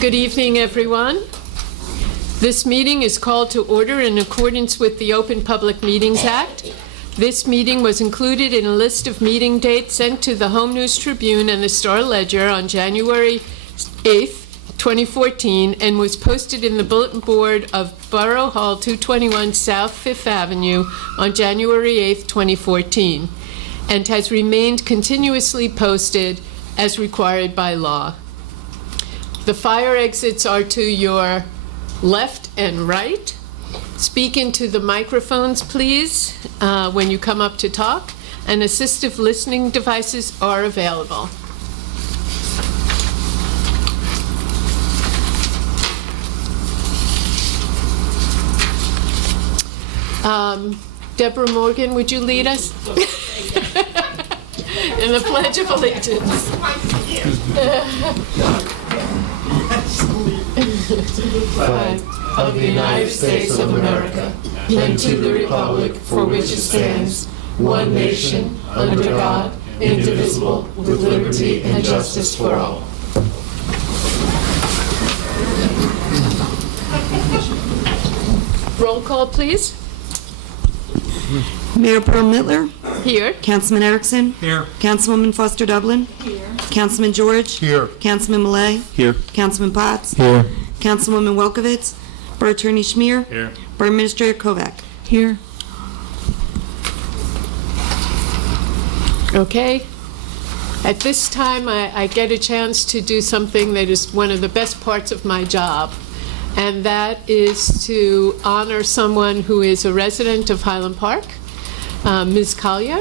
Good evening, everyone. This meeting is called to order in accordance with the Open Public Meetings Act. This meeting was included in a list of meeting dates sent to the Home News Tribune and the Star-Ledger on January 8th, 2014, and was posted in the bulletin board of Borough Hall 221 South 5th Avenue on January 8th, 2014, and has remained continuously posted as required by law. The fire exits are to your left and right. Speak into the microphones, please, when you come up to talk, and assistive listening devices are available. Deborah Morgan, would you lead us in the Pledge of Allegiance? To the flag of the United States of America and to the republic for which it stands, one nation, under God, indivisible, with liberty and justice for all. Roll call, please. Mayor Pearl Mittler. Here. Councilman Erickson. Here. Councilwoman Foster Dublin. Here. Councilman George. Here. Councilman Millay. Here. Councilman Potts. Here. Councilwoman Welkowitz. Borough Attorney Schmier. Here. Borough Administrator Kovac. Here. Okay. At this time, I get a chance to do something that is one of the best parts of my job, and that is to honor someone who is a resident of Highland Park, Ms. Collier.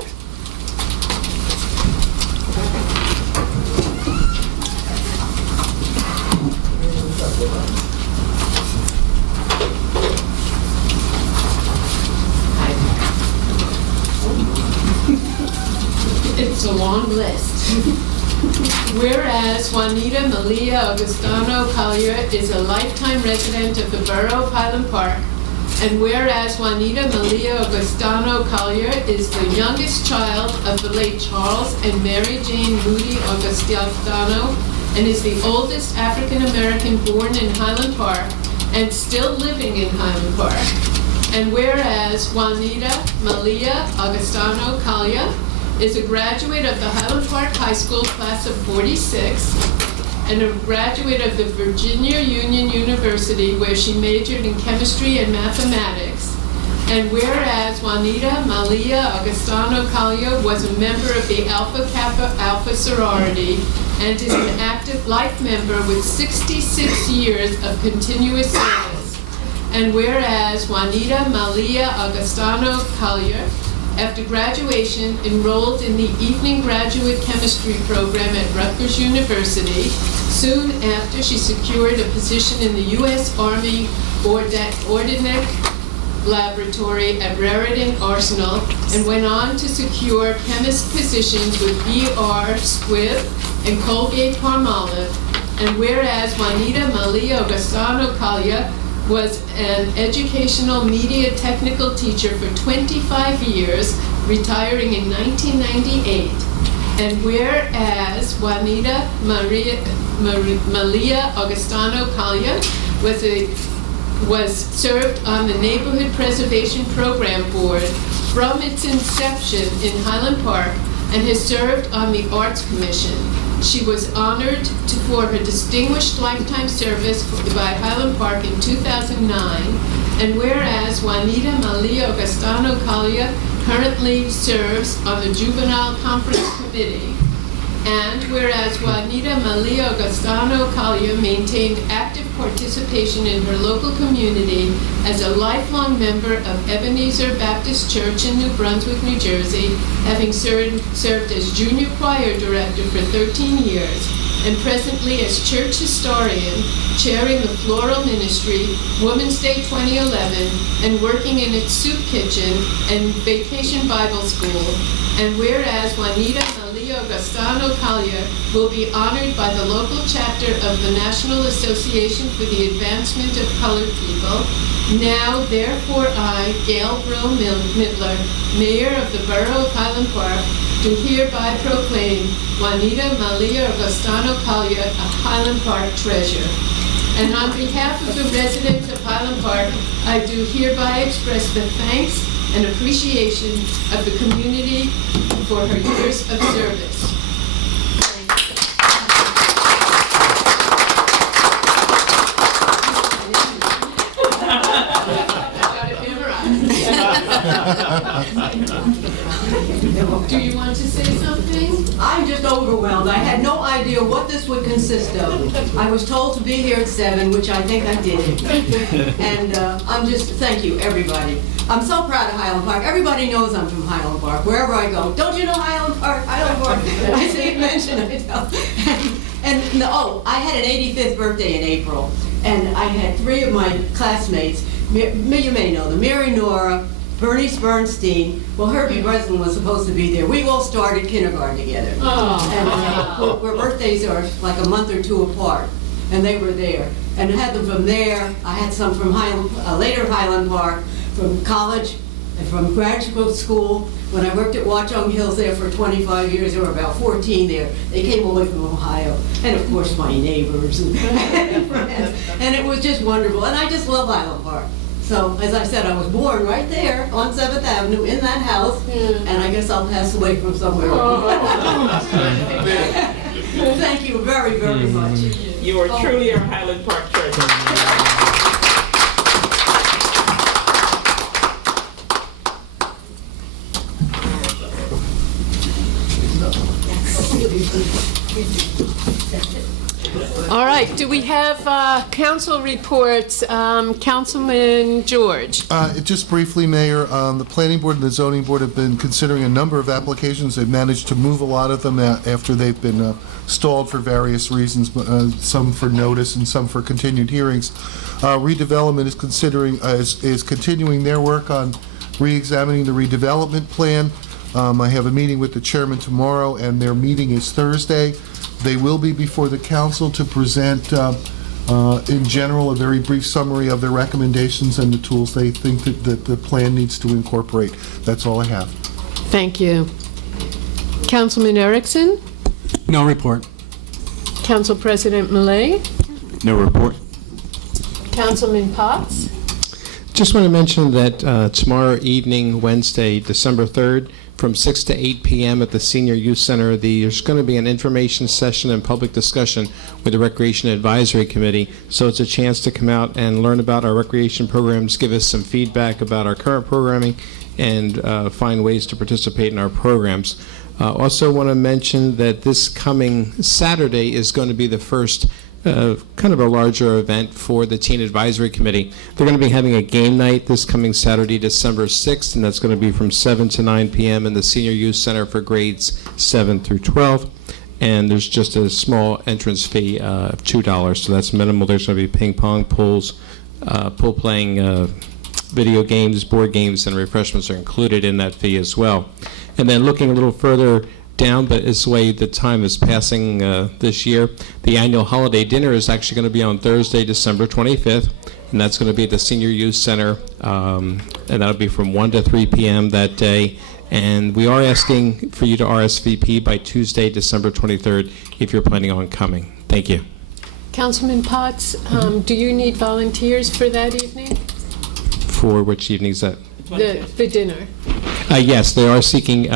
It's a long list. Whereas Juanita Malia Augustano Collier is a lifetime resident of the Borough of Highland Park, and whereas Juanita Malia Augustano Collier is the youngest child of the late Charles and Mary Jane Moody Augustano, and is the oldest African American born in Highland Park and still living in Highland Park, and whereas Juanita Malia Augustano Collier is a graduate of the Highland Park High School class of 46 and a graduate of the Virginia Union University, where she majored in chemistry and mathematics. And whereas Juanita Malia Augustano Collier was a member of the Alpha Kappa Alpha sorority and is an active life member with 66 years of continuous service. And whereas Juanita Malia Augustano Collier, after graduation, enrolled in the evening graduate chemistry program at Rutgers University. Soon after, she secured a position in the U.S. Army Ordnance Laboratory at Raritan Arsenal and went on to secure chemist positions with B.R. Squibb and Colgate-Palmolive. And whereas Juanita Malia Augustano Collier was an educational media technical teacher for 25 years, retiring in 1998. And whereas Juanita Malia Augustano Collier was served on the Neighborhood Preservation Program Board from its inception in Highland Park and has served on the Arts Commission. She was honored for her distinguished lifetime service by Highland Park in 2009, and whereas Juanita Malia Augustano Collier currently serves on the Juvenile Conference Committee, and whereas Juanita Malia Augustano Collier maintained active participation in her local community as a lifelong member of Ebenezer Baptist Church in New Brunswick, New Jersey, having served as junior choir director for 13 years, and presently as church historian, chairing the Floral Ministry, Women's Day 2011, and working in its soup kitchen and Vacation Bible School. And whereas Juanita Malia Augustano Collier will be honored by the local chapter of the National Association for the Advancement of Colored People, now therefore I, Gail Brill Mittler, Mayor of the Borough of Highland Park, do hereby proclaim Juanita Malia Augustano Collier a Highland Park treasure. And on behalf of the residents of Highland Park, I do hereby express the thanks and appreciation of the community for her years of service. Do you want to say something? I'm just overwhelmed. I had no idea what this would consist of. I was told to be here at 7, which I think I did. And thank you, everybody. I'm so proud of Highland Park. Everybody knows I'm from Highland Park, wherever I go. Don't you know Highland Park? Highland Park. I see it mentioned, I know. I had an 85th birthday in April, and I had 3 of my classmates, you may know them, Mary Nora, Bernice Bernstein. Well, Herbie Breslin was supposed to be there. We all started kindergarten together. And our birthdays are like a month or 2 apart, and they were there. And I had them from there. I had some from later Highland Park, from college, and from graduate school. When I worked at Watchung Hills there for 25 years, there were about 14 there. They came all the way from Ohio. And of course, my neighbors and friends. And it was just wonderful. And I just love Highland Park. So, as I said, I was born right there on 7th Avenue in that house, and I guess I'll pass away from somewhere. Thank you very, very much. You are truly our Highland Park Church. All right, do we have council reports? Councilman George. Just briefly, Mayor, the Planning Board and the Zoning Board have been considering a number of applications. They've managed to move a lot of them after they've been stalled for various reasons, some for notice and some for continued hearings. Redevelopment is continuing their work on re-examining the redevelopment plan. I have a meeting with the chairman tomorrow, and their meeting is Thursday. They will be before the council to present, in general, a very brief summary of their recommendations and the tools they think that the plan needs to incorporate. That's all I have. Thank you. Councilman Erickson? No report. Council President Millet? No report. Councilman Potts? Just want to mention that tomorrow evening, Wednesday, December 3rd, from 6 to 8 p.m. at the Senior Youth Center, there's going to be an information session and public discussion with the Recreation Advisory Committee. So it's a chance to come out and learn about our recreation programs, give us some feedback about our current programming, and find ways to participate in our programs. Also want to mention that this coming Saturday is going to be the first kind of a larger event for the Teen Advisory Committee. They're going to be having a game night this coming Saturday, December 6th, and that's going to be from 7 to 9 p.m. in the Senior Youth Center for grades 7 through 12. And there's just a small entrance fee of $2, so that's minimal. There's going to be ping pong, pools, pool playing, video games, board games, and refreshments are included in that fee as well. And then looking a little further down, but it's the way the time is passing this year. The annual holiday dinner is actually going to be on Thursday, December 25th, and that's going to be at the Senior Youth Center, and that'll be from 1 to 3 p.m. that day. And we are asking for you to RSVP by Tuesday, December 23rd, if you're planning on coming. Thank you. Councilman Potts, do you need volunteers for that evening? For which evening is that? The dinner. Yes, they are seeking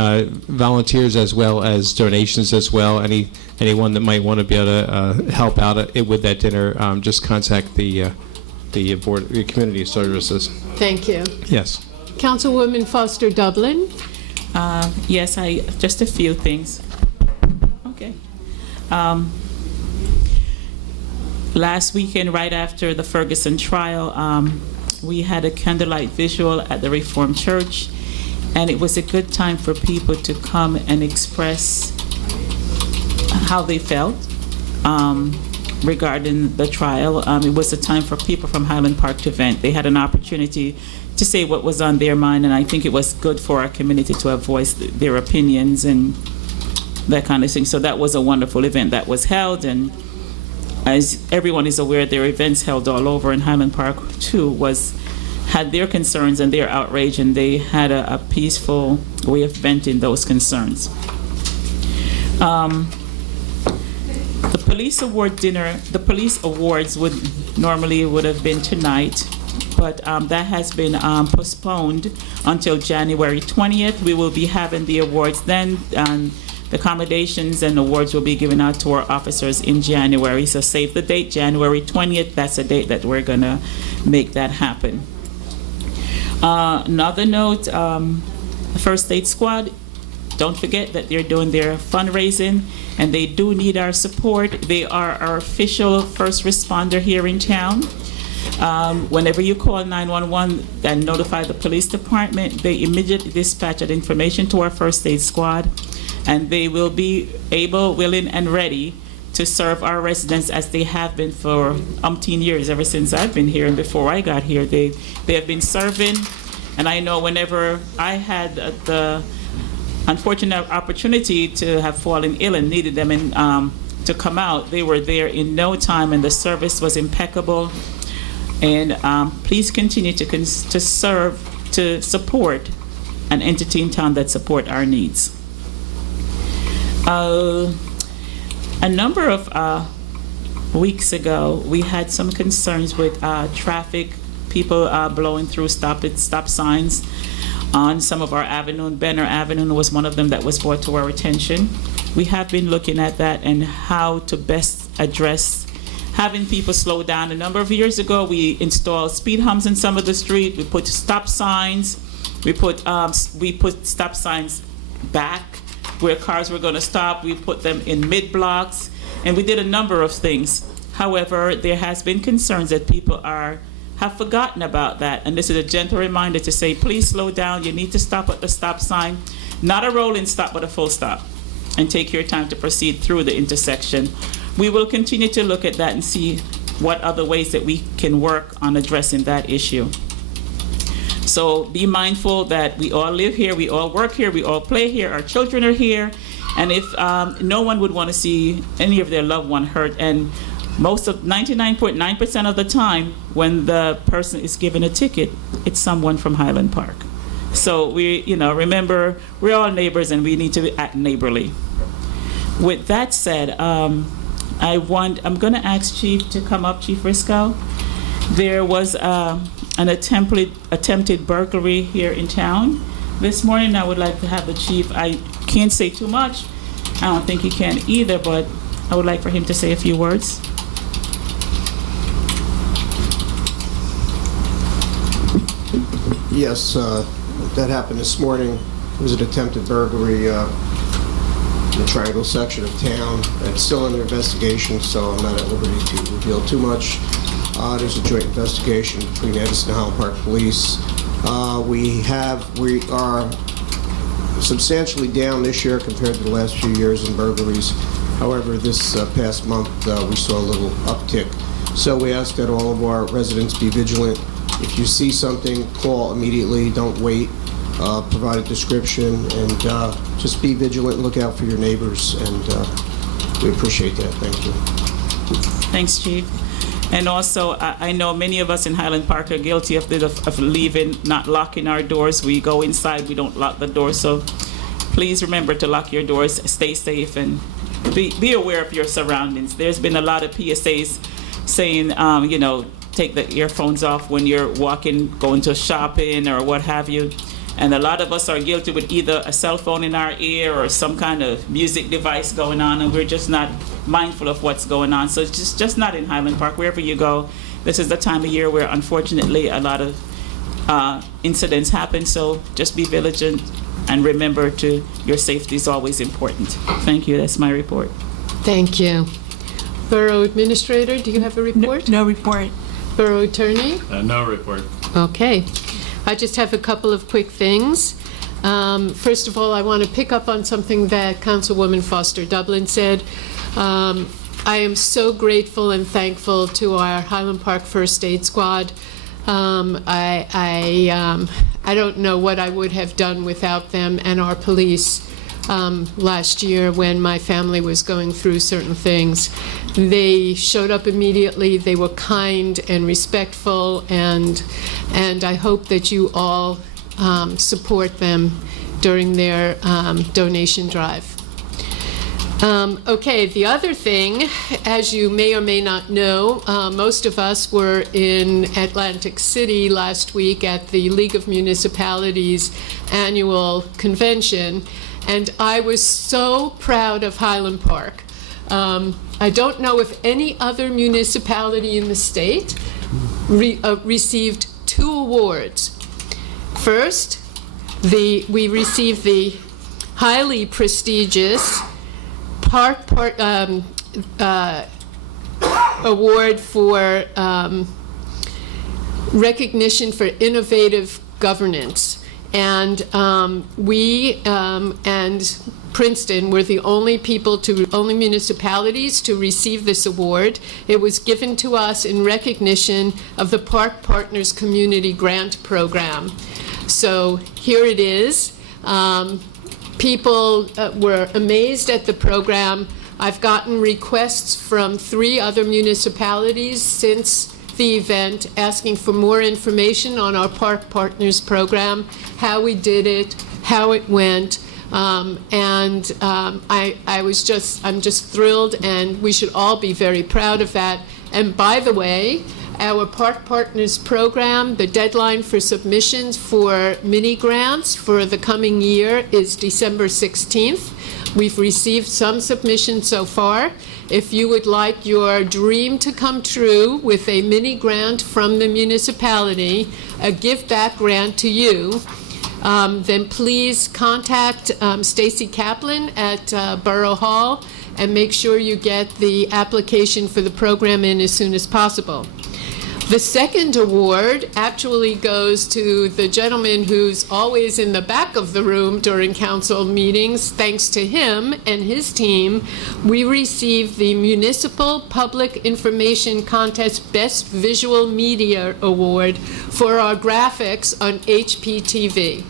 volunteers as well as donations as well. Anyone that might want to be able to help out with that dinner, just contact the board, the community services. Thank you. Yes. Councilwoman Foster Dublin. Yes, just a few things. Okay. Last weekend, right after the Ferguson trial, we had a candlelight visual at the Reformed Church, and it was a good time for people to come and express how they felt regarding the trial. It was a time for people from Highland Park to vent. They had an opportunity to say what was on their mind, and I think it was good for our community to have voiced their opinions and that kind of thing. So that was a wonderful event that was held, and as everyone is aware, there are events held all over, and Highland Park too had their concerns and their outrage, and they had a peaceful way of venting those concerns. The police award dinner, the police awards would have been tonight, but that has been postponed until January 20th. We will be having the awards then. The accommodations and awards will be given out to our officers in January. So save the date, January 20th. That's a date that we're gonna make that happen. Another note, the First Aid Squad, don't forget that they're doing their fundraising and they do need our support. They are our official first responder here in town. Whenever you call 911 and notify the police department, they immediately dispatch that information to our First Aid Squad, and they will be able, willing, and ready to serve our residents as they have been for umpteen years, ever since I've been here and before I got here. They have been serving, and I know whenever I had the unfortunate opportunity to have fallen ill and needed them to come out, they were there in no time, and the service was impeccable. And please continue to serve, to support an entity in town that support our needs. A number of weeks ago, we had some concerns with traffic, people blowing through stop signs on some of our avenue. Benner Avenue was one of them that was brought to our attention. We have been looking at that and how to best address having people slow down. A number of years ago, we installed speed humps in some of the street. We put stop signs. We put stop signs back where cars were going to stop. We put them in mid blocks, and we did a number of things. However, there has been concerns that people have forgotten about that, and this is a gentle reminder to say, please slow down. You need to stop at the stop sign, not a rolling stop, but a full stop, and take your time to proceed through the intersection. We will continue to look at that and see what other ways that we can work on addressing that issue. So be mindful that we all live here, we all work here, we all play here, our children are here, and if no one would want to see any of their loved one hurt, and 99.9% of the time when the person is given a ticket, it's someone from Highland Park. So remember, we're all neighbors and we need to act neighborly. With that said, I'm going to ask Chief to come up, Chief Risco. There was an attempted burglary here in town this morning. I would like to have the chief, I can't say too much, I don't think he can either, but I would like for him to say a few words. Yes, that happened this morning. It was an attempted burglary in the Triangle section of town. It's still under investigation, so I'm not at liberty to reveal too much. There's a joint investigation between Edison and Highland Park Police. We are substantially down this year compared to the last few years in burglaries. However, this past month we saw a little uptick. So we ask that all of our residents be vigilant. If you see something, call immediately. Don't wait. Provide a description, and just be vigilant and look out for your neighbors. And we appreciate that. Thank you. Thanks, Chief. And also, I know many of us in Highland Park are guilty of leaving, not locking our doors. We go inside, we don't lock the doors. So please remember to lock your doors, stay safe, and be aware of your surroundings. There's been a lot of PSAs saying, take the earphones off when you're walking, going to shopping or what have you. And a lot of us are guilty with either a cell phone in our ear or some kind of music device going on, and we're just not mindful of what's going on. So it's just not in Highland Park. Wherever you go, this is the time of year where unfortunately a lot of incidents happen. So just be vigilant and remember your safety is always important. Thank you. That's my report. Thank you. Borough Administrator, do you have a report? No report. Borough Attorney? No report. Okay. I just have a couple of quick things. First of all, I want to pick up on something that Councilwoman Foster Dublin said. I am so grateful and thankful to our Highland Park First Aid Squad. I don't know what I would have done without them and our police last year when my family was going through certain things. They showed up immediately. They were kind and respectful, and I hope that you all support them during their donation drive. Okay, the other thing, as you may or may not know, most of us were in Atlantic City last week at the League of Municipalities annual convention, and I was so proud of Highland Park. I don't know if any other municipality in the state received 2 awards. First, we received the highly prestigious award for recognition for innovative governance. And we and Princeton were the only municipalities to receive this award. It was given to us in recognition of the Park Partners Community Grant Program. So here it is. People were amazed at the program. I've gotten requests from 3 other municipalities since the event asking for more information on our Park Partners program, how we did it, how it went. I'm just thrilled, and we should all be very proud of that. And by the way, our Park Partners program, the deadline for submissions for mini grants for the coming year is December 16th. We've received some submissions so far. If you would like your dream to come true with a mini grant from the municipality, a give back grant to you, then please contact Stacy Kaplan at Borough Hall and make sure you get the application for the program in as soon as possible. The second award actually goes to the gentleman who's always in the back of the room during council meetings. Thanks to him and his team, we received the Municipal Public Information Contest Best Visual Media Award for our graphics on HPTV.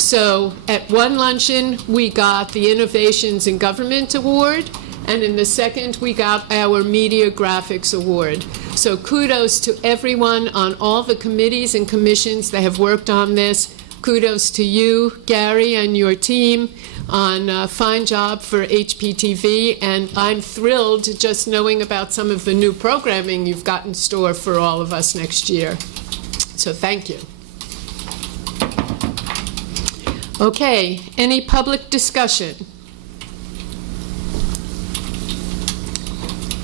So at one luncheon, we got the Innovations in Government Award, and in the second, we got our Media Graphics Award. So kudos to everyone on all the committees and commissions that have worked on this. Kudos to you, Gary, and your team on a fine job for HPTV. And I'm thrilled just knowing about some of the new programming you've got in store for all of us next year. So thank you. Okay, any public discussion?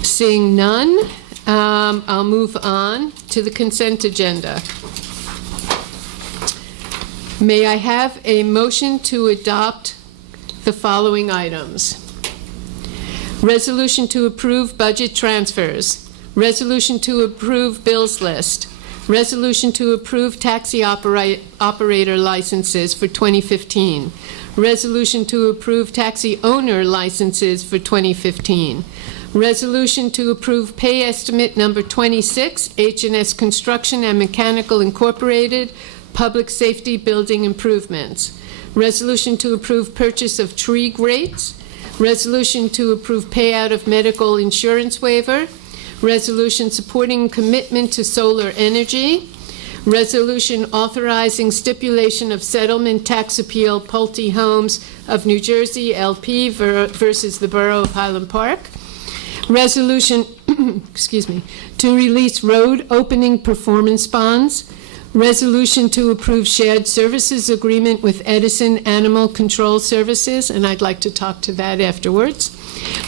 Seeing none, I'll move on to the consent agenda. May I have a motion to adopt the following items? Resolution to approve budget transfers. Resolution to approve bills list. Resolution to approve taxi operator licenses for 2015. Resolution to approve taxi owner licenses for 2015. Resolution to approve pay estimate number 26, H&S Construction and Mechanical Incorporated, Public Safety Building Improvements. Resolution to approve purchase of tree grates. Resolution to approve payout of medical insurance waiver. Resolution supporting commitment to solar energy. Resolution authorizing stipulation of settlement tax appeal Pulte Homes of New Jersey, LP versus the Borough of Highland Park. Resolution, excuse me, to release road opening performance bonds. Resolution to approve shared services agreement with Edison Animal Control Services, and I'd like to talk to that afterwards.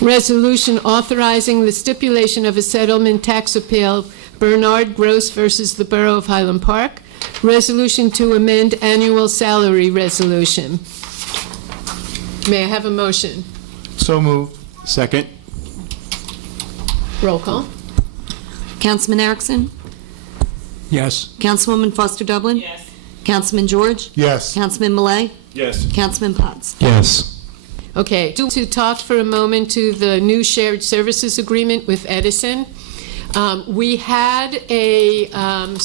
Resolution authorizing the stipulation of a settlement tax appeal Bernard Gross versus the Borough of Highland Park. Resolution to amend annual salary resolution. May I have a motion? So moved. Second. Roll call. Councilman Erickson? Yes. Councilwoman Foster Dublin? Yes. Councilman George? Yes. Councilman Millet? Yes. Councilman Potts? Yes. Okay, to talk for a moment to the new shared services agreement with Edison. We had an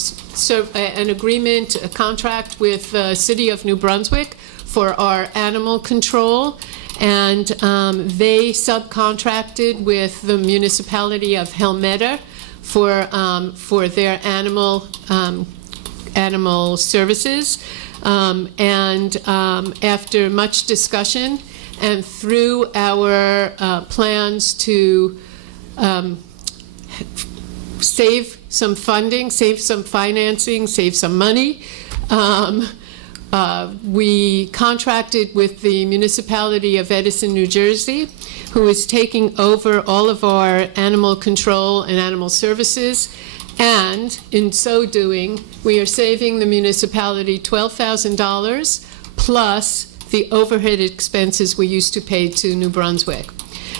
agreement, a contract with the City of New Brunswick for our animal control, and they subcontracted with the municipality of Helmetta for their animal services. After much discussion, and through our plans to save some funding, save some financing, save some money, we contracted with the municipality of Edison, New Jersey, who is taking over all of our animal control and animal services. And in so doing, we are saving the municipality $12,000 plus the overhead expenses we used to pay to New Brunswick.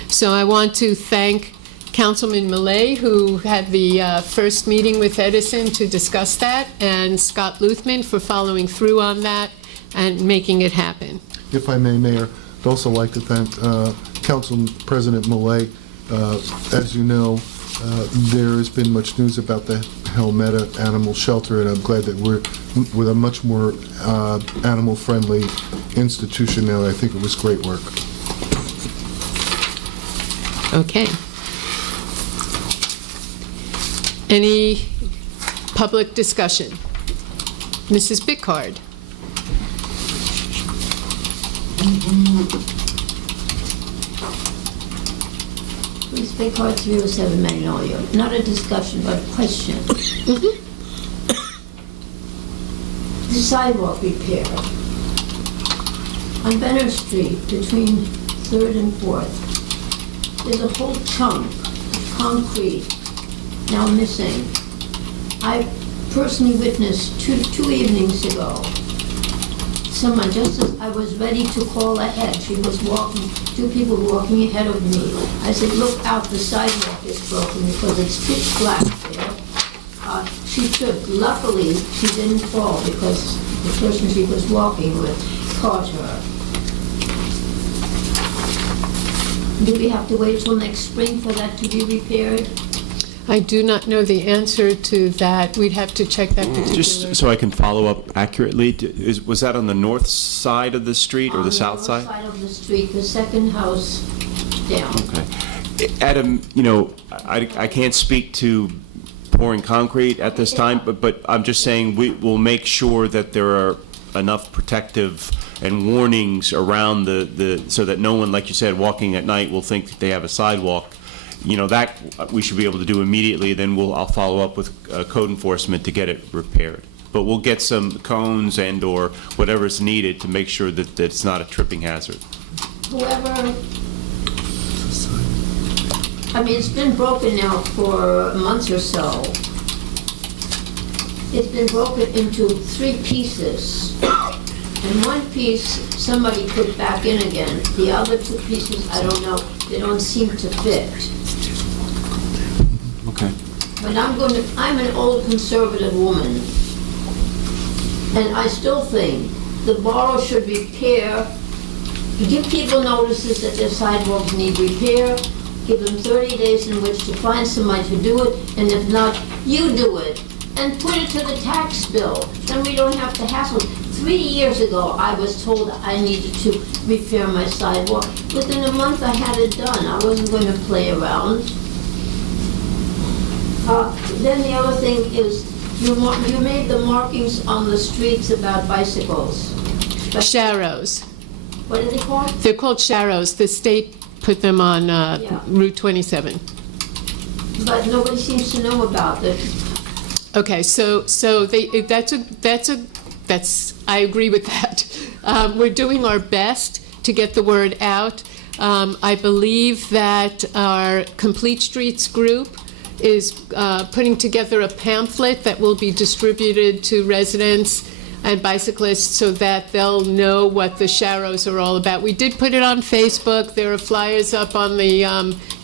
So I want to thank Councilman Millet, who had the first meeting with Edison to discuss that, and Scott Luthman for following through on that and making it happen. If I may, Mayor, I'd also like to thank Council President Millet. As you know, there has been much news about the Helmetta Animal Shelter, and I'm glad that we're with a much more animal-friendly institution now. I think it was great work. Okay. Any public discussion? Mrs. Bickard. Please, Bickard, 307 Magnolia. Not a discussion, but a question. The sidewalk repair on Benner Street between 3rd and 4th. There's a whole chunk of concrete now missing. I personally witnessed two evenings ago, someone, just as I was ready to call ahead, she was walking, two people walking ahead of me. I said, look out, the sidewalk is broken because it's pitch black there. She tripped. Luckily, she didn't fall because the person she was walking with caught her. Do we have to wait till next spring for that to be repaired? I do not know the answer to that. We'd have to check that particular. Just so I can follow up accurately, was that on the north side of the street or the south side? On the north side of the street, the second house down. Okay. Adam, you know, I can't speak to pouring concrete at this time, but I'm just saying we will make sure that there are enough protective and warnings around the so that no one, like you said, walking at night will think that they have a sidewalk. You know, that we should be able to do immediately. Then I'll follow up with code enforcement to get it repaired. But we'll get some cones and or whatever's needed to make sure that it's not a tripping hazard. Whoever, I mean, it's been broken now for months or so. It's been broken into 3 pieces. And one piece, somebody put back in again. The other 2 pieces, I don't know, they don't seem to fit. Okay. But I'm an old conservative woman. And I still think the borough should repair, give people notices that their sidewalks need repair, give them 30 days in which to find somebody to do it, and if not, you do it. And put it to the tax bill. Then we don't have to hassle. 3 years ago, I was told I needed to repair my sidewalk. Within a month, I had it done. I wasn't going to play around. Then the other thing is, you made the markings on the streets about bicycles. Sharrows. What are they called? They're called sharrows. The state put them on Route 27. But nobody seems to know about it. Okay, so I agree with that. We're doing our best to get the word out. I believe that our Complete Streets group is putting together a pamphlet that will be distributed to residents and bicyclists so that they'll know what the Sharrows are all about. We did put it on Facebook. There are flyers up on the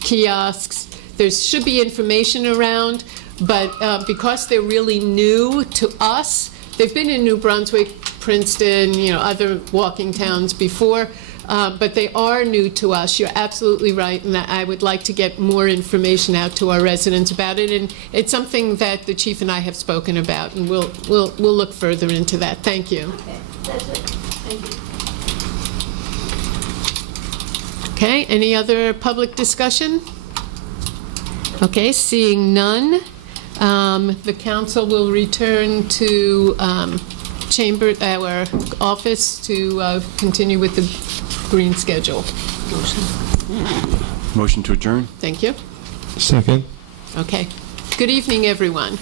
kiosks. There should be information around, but because they're really new to us, they've been in New Brunswick, Princeton, other walking towns before, but they are new to us. You're absolutely right, and I would like to get more information out to our residents about it. And it's something that the chief and I have spoken about, and we'll look further into that. Thank you. Okay, that's it. Thank you. Okay, any other public discussion? Okay, seeing none, the council will return to our office to continue with the green schedule. Motion to adjourn? Thank you. Second. Okay. Good evening, everyone.